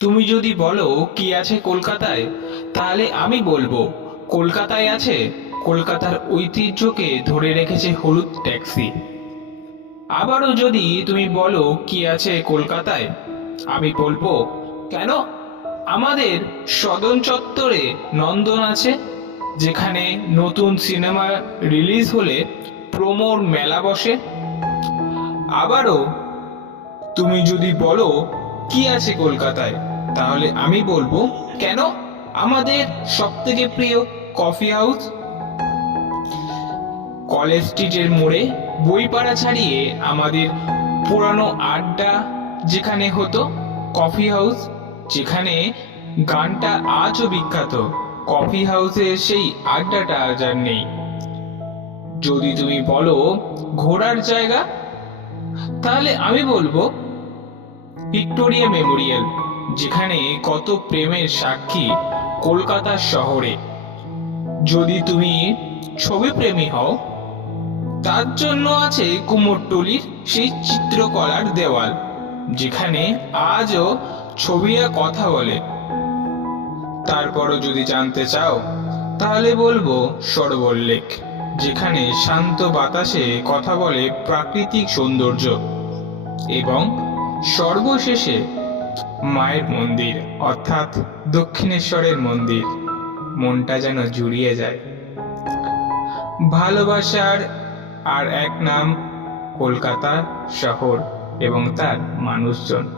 তুমি যদি বলো কি আছে কলকাতায়, তাহলে আমি বলব, কলকাতায় আছে, কলকাতার ঐতিহ্যকে ধরে রেখেছে হলুদ ট্যাক্সি। আবারও যদি তুমি বলো কি আছে কলকাতায়, আমি বলব, কেন? আমাদের সদন চত্বরে নন্দন আছে, যেখানে নতুন সিনেমা রিলিজ হলে প্রমোর মেলা বসে। আবারও তুমি যদি বলো কি আছে কলকাতায়? তাহলে আমি বলব, কেন আমাদের সব থেকে প্রিয় কফি হাউস কলেজ স্ট্রিটের মোড়ে বই পড়া ছাড়িয়ে আমাদের পুরানো আড্ডা যেখানে হতো কফি হাউস যেখানে গানটা আজও বিখ্যাত। কফি হাউসের সেই আড্ডাটা আজ আর নেই। যদি তুমি বলো ঘোরার জায়গা, তাহলে আমি বলব ভিক্টোরিয়া মেমোরিয়াল, যেখানে কত প্রেমের সাক্ষী কলকাতা শহরে। যদি তুমি ছবি প্রেমী হও, তার জন্য আছে কুমোরটুলির সেই চিত্রকলার দেওয়াল, যেখানে আজও ছবিরা কথা বলে। তারপরও যদি জানতে চাও, তাহলে বলব সরোবর লেক, যেখানে শান্ত বাতাসে কথা বলে প্রাকৃতিক সৌন্দর্য এবং সর্বশেষে মায়ের মন্দির, অর্থাৎ দক্ষিণেশ্বরের মন্দির, মনটা যেন জুড়িয়ে যায়। ভালোবাসার আর এক নাম কলকাতা শহর এবং তার মানুষজন।